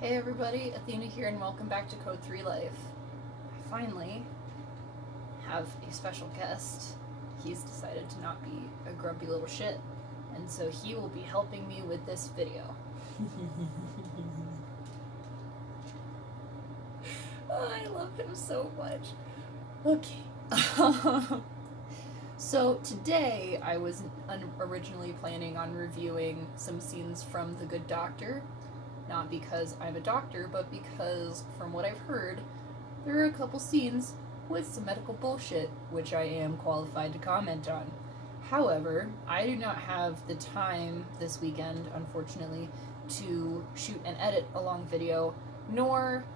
Hey everybody, Athena here and welcome back to Code 3 Life. I finally have a special guest. He's decided to not be a grumpy little shit, and so he will be helping me with this video. Oh, I love him so much. Okay. So today I was originally planning on reviewing some scenes from The Good Doctor. Not because I'm a doctor, but because, from what I've heard, there are a couple scenes with some medical bullshit, which I am qualified to comment on. However, I do not have the time this weekend, unfortunately, to shoot and edit a long video, nor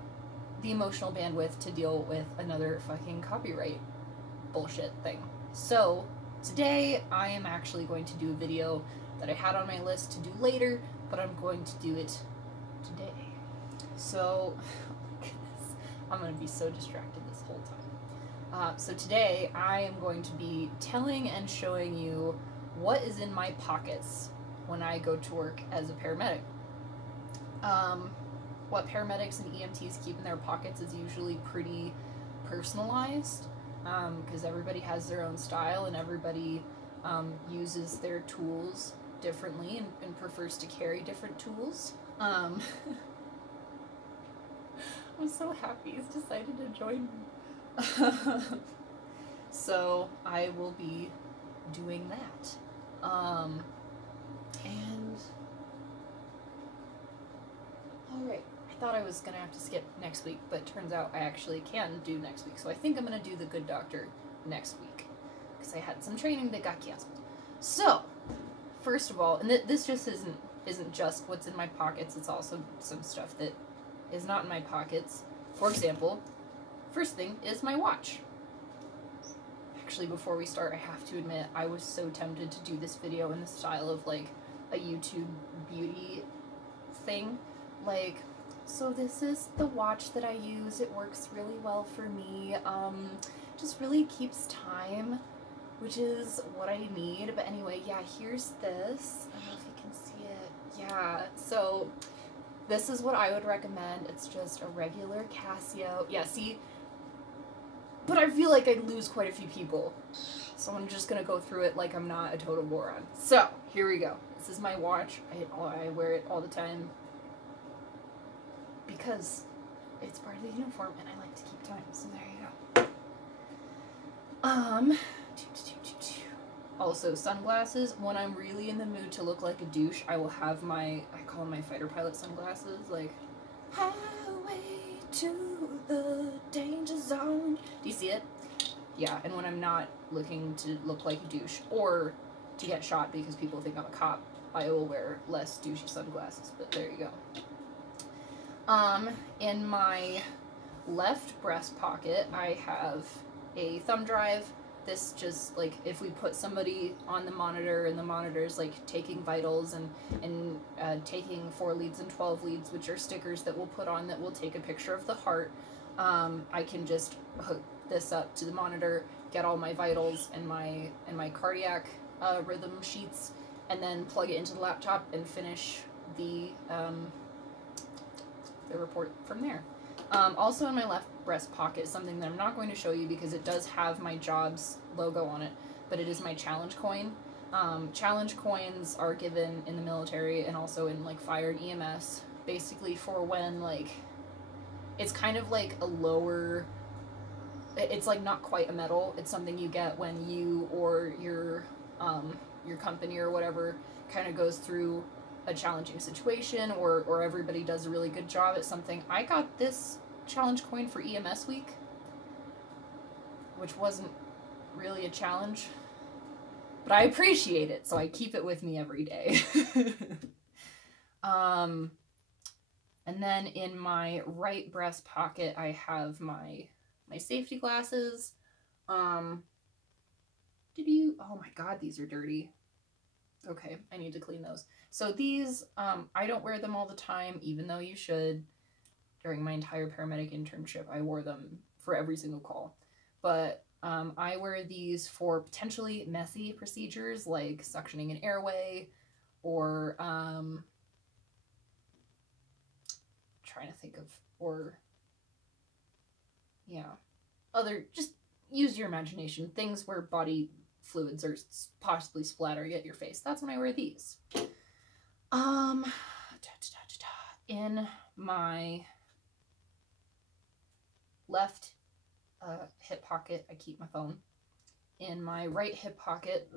the emotional bandwidth to deal with another fucking copyright bullshit thing. So, today I am actually going to do a video that I had on my list to do later, but I'm going to do it today. So, goodness, I'm going to be so distracted this whole time. So today I am going to be telling and showing you what is in my pockets when I go to work as a paramedic. What paramedics and EMTs keep in their pockets is usually pretty personalized, because everybody has their own style and everybody uses their tools differently and prefers to carry different tools. I'm so happy he's decided to join me. So I will be doing that. And alright, I thought I was gonna have to skip next week, but turns out I actually can do next week. So I think I'm gonna do The Good Doctor next week, because I had some training that got canceled. So, first of all, and this just isn't just what's in my pockets, it's also some stuff that is not in my pockets. For example, first thing is my watch. Actually, before we start, I have to admit, I was so tempted to do this video in the style of, like, a YouTube beauty thing. Like, so this is the watch that I use, it works really well for me, just really keeps time, which is what I need. But anyway, yeah, here's this. I don't know if you can see it. Yeah, so this is what I would recommend. It's just a regular Casio. Yeah, see? But I feel like I'd lose quite a few people. So I'm just gonna go through it like I'm not a total moron. So, here we go. This is my watch. I wear it all the time because it's part of the uniform and I like to keep time. So there you go. Also, sunglasses. When I'm really in the mood to look like a douche, I will have my, I call them my fighter pilot sunglasses, like, highway to the danger zone. Do you see it? Yeah, and when I'm not looking to look like a douche, or to get shot because people think I'm a cop, I will wear less douchey sunglasses, but there you go. In my left breast pocket, I have a thumb drive. This just, like, if we put somebody on the monitor and the monitor's, like, taking vitals and taking 4 leads and 12 leads, which are stickers that we'll put on that will take a picture of the heart, I can just hook this up to the monitor, get all my vitals and my cardiac rhythm sheets, and then plug it into the laptop and finish the report from there. Also in my left breast pocket, something that I'm not going to show you because it does have my job's logo on it, but it is my challenge coin. Challenge coins are given in the military and also in, like, fire and EMS, basically for when, like, it's kind of like a lower, it's like not quite a medal, it's something you get when you or your company or whatever kind of goes through a challenging situation, or everybody does a really good job at something. I got this challenge coin for EMS week, which wasn't really a challenge, but I appreciate it, so I keep it with me every day. And then in my right breast pocket, I have my safety glasses. Oh my god, these are dirty. Okay, I need to clean those. So these, I don't wear them all the time, even though you should. During my entire paramedic internship, I wore them for every single call. But I wear these for potentially messy procedures like suctioning an airway or trying to think of, or, yeah, other, just use your imagination. Things where body fluids are possibly splattering at your face. That's when I wear these. In my left hip pocket, I keep my phone. In my right hip pocket,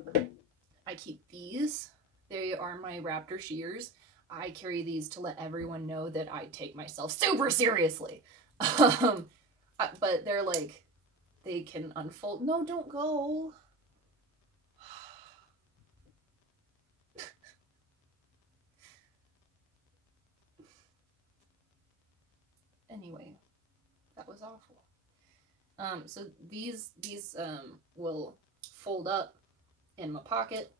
I keep these. They are my raptor shears. I carry these to let everyone know that I take myself super seriously. But they're like, they can unfold. No, don't go. Anyway, that was awful. So these will fold up in my pocket.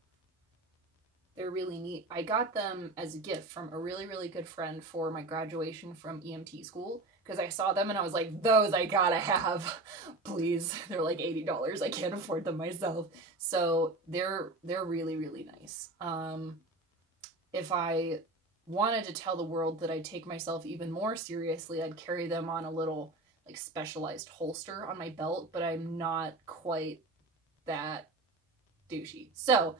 They're really neat. I got them as a gift from a really, really good friend for my graduation from EMT school, because I saw them and I was like, those I gotta have, please. They're like $80. I can't afford them myself. So they're really, really nice. If I wanted to tell the world that I take myself even more seriously, I'd carry them on a little like specialized holster on my belt, but I'm not quite that douchey. So,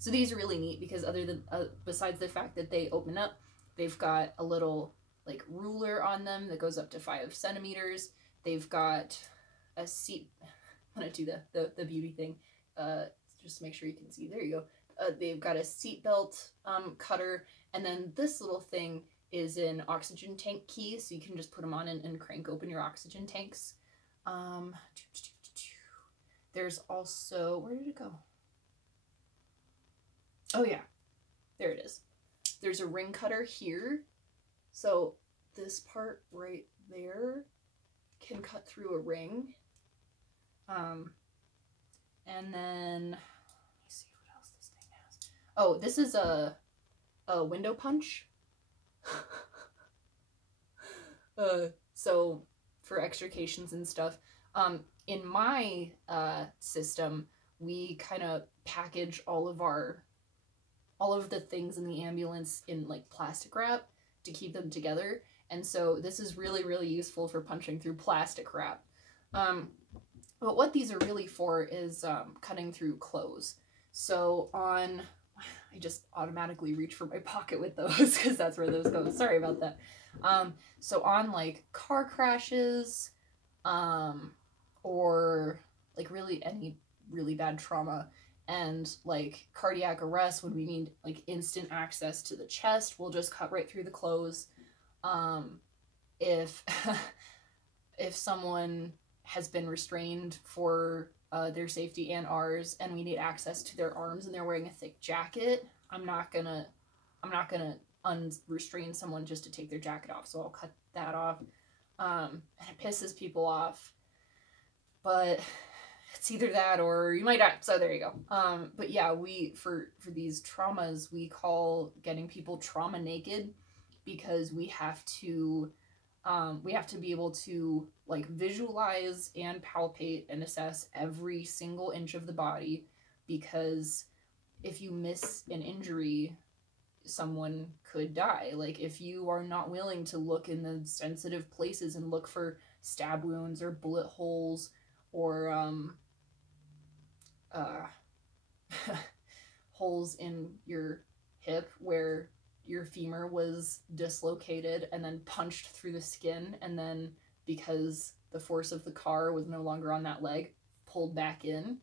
so these are really neat because other than, besides the fact that they open up, they've got a little like ruler on them that goes up to 5 centimeters. They've got a seat. I'm gonna do the beauty thing. Just make sure you can see. There you go. They've got a seat belt cutter, and then this little thing is an oxygen tank key, so you can just put them on and crank open your oxygen tanks. There's also, where did it go? Oh yeah, there it is. There's a ring cutter here, so this part right there can cut through a ring. And then, let me see what else this thing has. Oh, this is a window punch. So for extrications and stuff. In my system, we kind of package all of the things in the ambulance in like plastic wrap to keep them together. And so this is really, really useful for punching through plastic wrap. But what these are really for is cutting through clothes. So I just automatically reach for my pocket with those because that's where those go. Sorry about that. So on like car crashes, or like really any really bad trauma, and like cardiac arrest, when we need like instant access to the chest, we'll just cut right through the clothes. If if someone has been restrained for their safety and ours, and we need access to their arms and they're wearing a thick jacket, I'm not gonna unrestrain someone just to take their jacket off, so I'll cut that off. And it pisses people off, but it's either that or you might die, so there you go. But yeah, we for these traumas, we call getting people trauma naked, because we have to be able to like visualize and palpate and assess every single inch of the body, because if you miss an injury, someone could die. Like if you are not willing to look in the sensitive places and look for stab wounds or bullet holes or holes in your hip where your femur was dislocated and then punched through the skin, and then because the force of the car was no longer on that leg, pulled back in,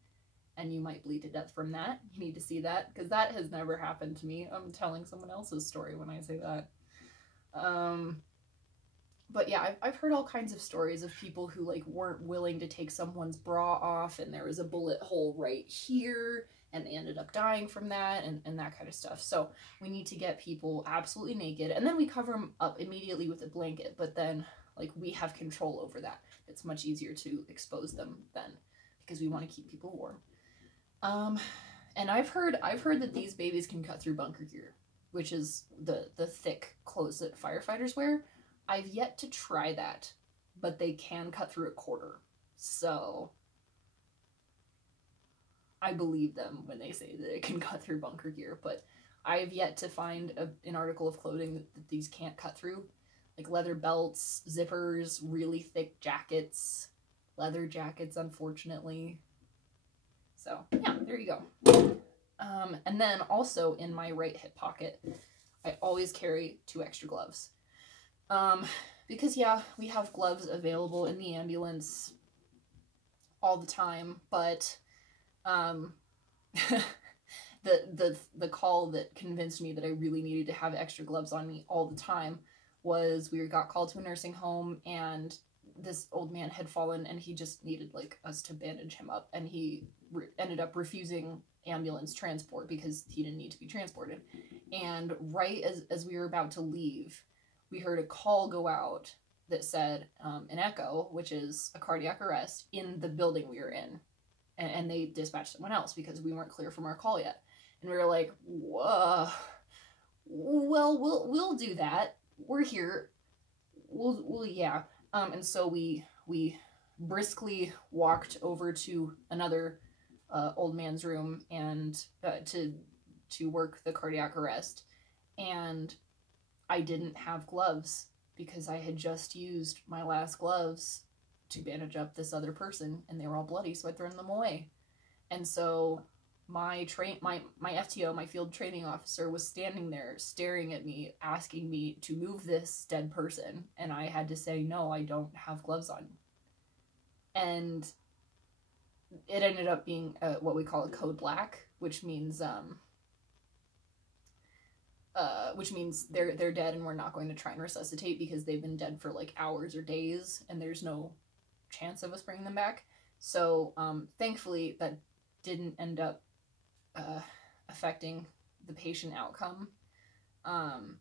and you might bleed to death from that. You need to see that, because that has never happened to me. I'm telling someone else's story when I say that. But yeah, I've heard all kinds of stories of people who like weren't willing to take someone's bra off, and there was a bullet hole right here, and they ended up dying from that, and that kind of stuff. So we need to get people absolutely naked, and then we cover them up immediately with a blanket, but then like we have control over that. It's much easier to expose them then, because we want to keep people warm. And I've heard that these babies can cut through bunker gear, which is the thick clothes that firefighters wear. I've yet to try that, but they can cut through a quarter. So I believe them when they say that it can cut through bunker gear, but I have yet to find an article of clothing that these can't cut through. like leather belts, zippers, really thick jackets, leather jackets, unfortunately. So yeah, there you go. And then also in my right hip pocket, I always carry 2 extra gloves. Because yeah, we have gloves available in the ambulance all the time, but the call that convinced me that I really needed to have extra gloves on me all the time was we got called to a nursing home, and this old man had fallen, and he just needed like us to bandage him up, and he ended up refusing ambulance transport because he didn't need to be transported. And right as we were about to leave, we heard a call go out that said an echo, which is a cardiac arrest, in the building we were in. And they dispatched someone else because we weren't clear from our call yet. And we were like, whoa, well, we'll do that. We're here. We'll yeah. And so we briskly walked over to another old man's room and to work the cardiac arrest. And I didn't have gloves because I had just used my last gloves to bandage up this other person, and they were all bloody, so I'd thrown them away. And so my FTO, my field training officer, was standing there staring at me, asking me to move this dead person, and I had to say, no, I don't have gloves on. And it ended up being what we call a code black, which means they're dead and we're not going to try and resuscitate because they've been dead for like hours or days and there's no chance of us bringing them back. So thankfully that didn't end up affecting the patient outcome. And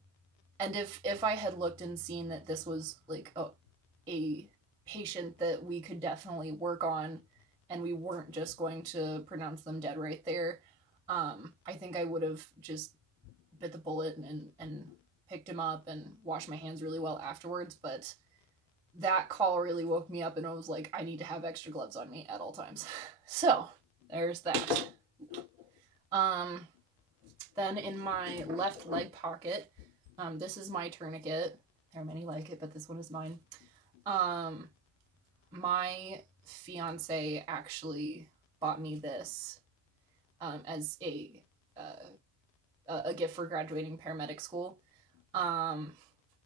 if I had looked and seen that this was like a patient that we could definitely work on and we weren't just going to pronounce them dead right there, I think I would have just bit the bullet and picked him up and washed my hands really well afterwards. But that call really woke me up and I was like, I need to have extra gloves on me at all times. So there's that. Then in my left leg pocket, this is my tourniquet. There are many like it, but this one is mine. My fiance actually bought me this as a gift for graduating paramedic school.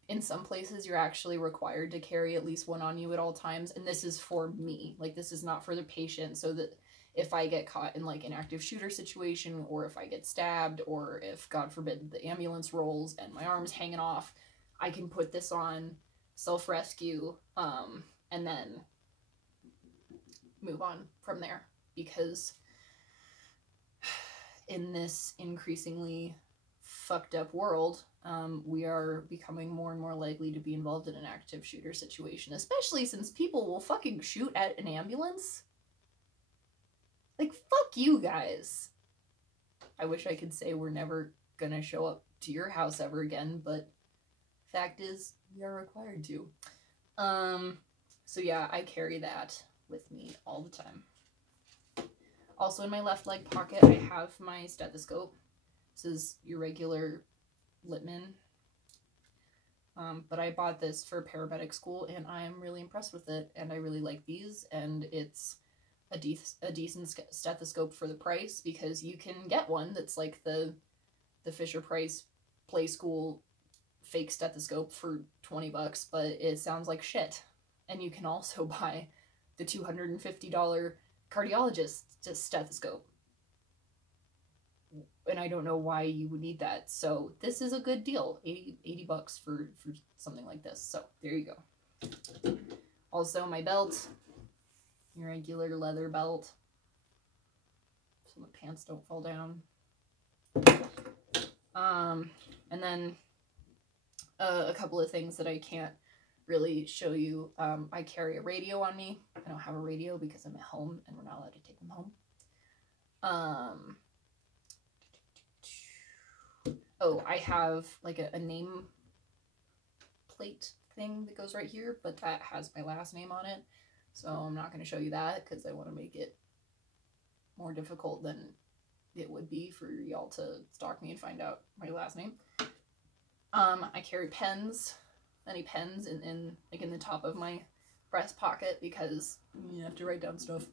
In some places you're actually required to carry at least one on you at all times, and this is for me. Like, this is not for the patient, so that if I get caught in like an active shooter situation, or if I get stabbed, or if God forbid the ambulance rolls and my arm's hanging off, I can put this on, self-rescue, and then move on from there. Because in this increasingly fucked up world, we are becoming more and more likely to be involved in an active shooter situation, especially since people will fucking shoot at an ambulance. Like, fuck you guys. I wish I could say we're never gonna show up to your house ever again, but fact is, we are required to. So yeah, I carry that with me all the time. Also in my left leg pocket, I have my stethoscope. This is your regular Littman. But I bought this for paramedic school and I'm really impressed with it, and I really like these, and it's a decent stethoscope for the price, because you can get one that's like the Fisher-Price Play School fake stethoscope for $20, but it sounds like shit. And you can also buy the $250 cardiologist stethoscope. And I don't know why you would need that. So this is a good deal. $80 for something like this. So there you go. Also my belt, your regular leather belt, so the pants don't fall down. And then a couple of things that I can't really show you. I carry a radio on me. I don't have a radio because I'm at home and we're not allowed to take them home. Oh, I have like a name plate thing that goes right here, but that has my last name on it. So I'm not going to show you that because I want to make it more difficult than it would be for y'all to stalk me and find out my last name. I carry pens. any pens in like in the top of my breast pocket because you have to write down stuff.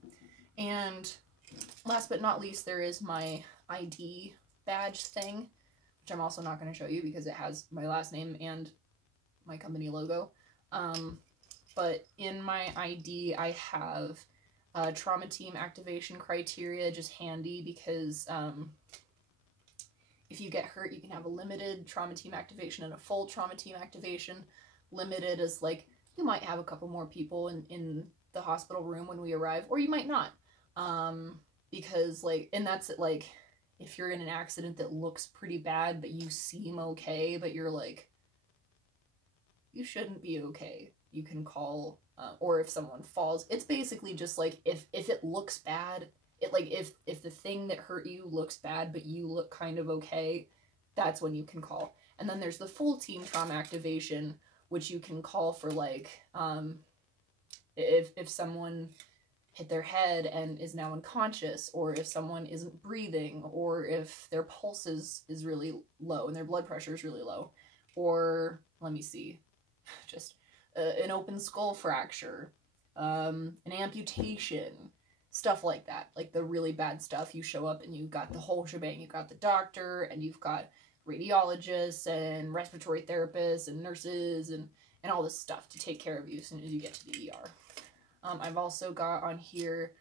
And last but not least, there is my ID badge thing, which I'm also not going to show you because it has my last name and my company logo. But in my ID, I have trauma team activation criteria, just handy because if you get hurt, you can have a limited trauma team activation and a full trauma team activation. Limited is like, you might have a couple more people in the hospital room when we arrive, or you might not. Because like, and that's it, like, if you're in an accident that looks pretty bad, but you seem okay, but you're like, you shouldn't be okay, you can call, or if someone falls, it's basically just like, if it looks bad, it like, if the thing that hurt you looks bad, but you look kind of okay, that's when you can call. And then there's the full team trauma activation, which you can call for like, if someone hit their head and is now unconscious, or if someone isn't breathing, or if their pulse is really low and their blood pressure is really low, or, let me see, just an open skull fracture, an amputation, stuff like that. Like the really bad stuff, you show up and you got the whole shebang. You've got the doctor, and you've got radiologists and respiratory therapists and nurses and all this stuff to take care of you as soon as you get to the ER. I've also got on here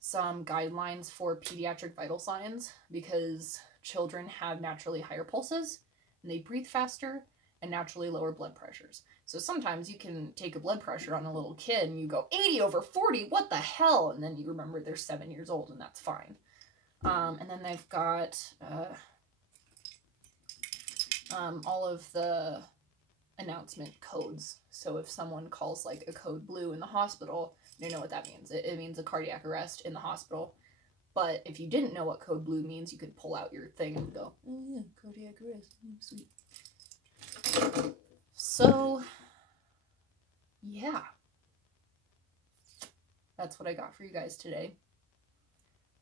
some guidelines for pediatric vital signs, because children have naturally higher pulses and they breathe faster and naturally lower blood pressures. So sometimes you can take a blood pressure on a little kid and you go 80/40, what the hell? And then you remember they're 7 years old and that's fine. And then they've got all of the announcement codes. So if someone calls like a code blue in the hospital, you know what that means. It means a cardiac arrest in the hospital. But if you didn't know what code blue means, you could pull out your thing and go, oh yeah, cardiac arrest, sweet. So, yeah. That's what I got for you guys today.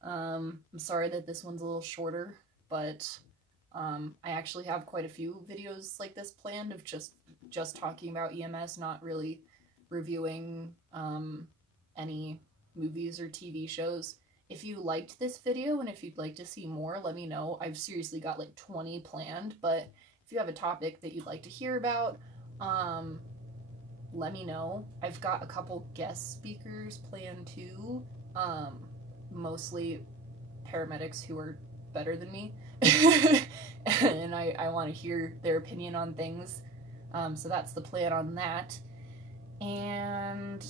I'm sorry that this one's a little shorter, but I actually have quite a few videos like this planned of just talking about EMS, not really reviewing any movies or TV shows. If you liked this video and if you'd like to see more, let me know. I've seriously got like 20 planned, but if you have a topic that you'd like to hear about, let me know. I've got a couple guest speakers planned too, mostly paramedics who are better than me, and I want to hear their opinion on things, so that's the plan on that. And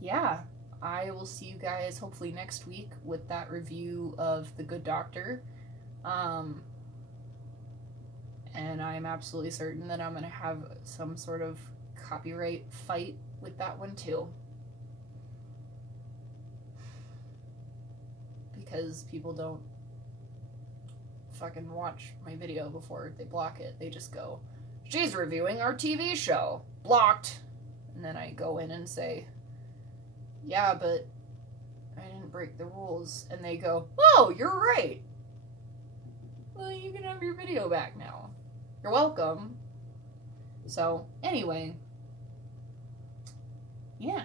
yeah, I will see you guys hopefully next week with that review of The Good Doctor, and I'm absolutely certain that I'm going to have some sort of copyright fight with that one too, because people don't fucking watch my video before they block it. They just go, she's reviewing our TV show, blocked. And then I go in and say, yeah, but I didn't break the rules. And they go, oh, you're right. Well, you can have your video back now. You're welcome. So, anyway. Yeah.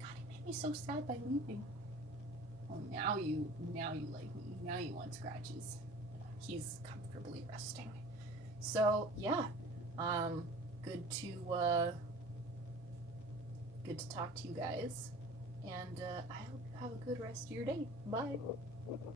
God, he made me so sad by leaving. Oh, now you like me. Now you want scratches. He's comfortably resting. So, yeah. Good to talk to you guys. And I hope you have a good rest of your day. Bye.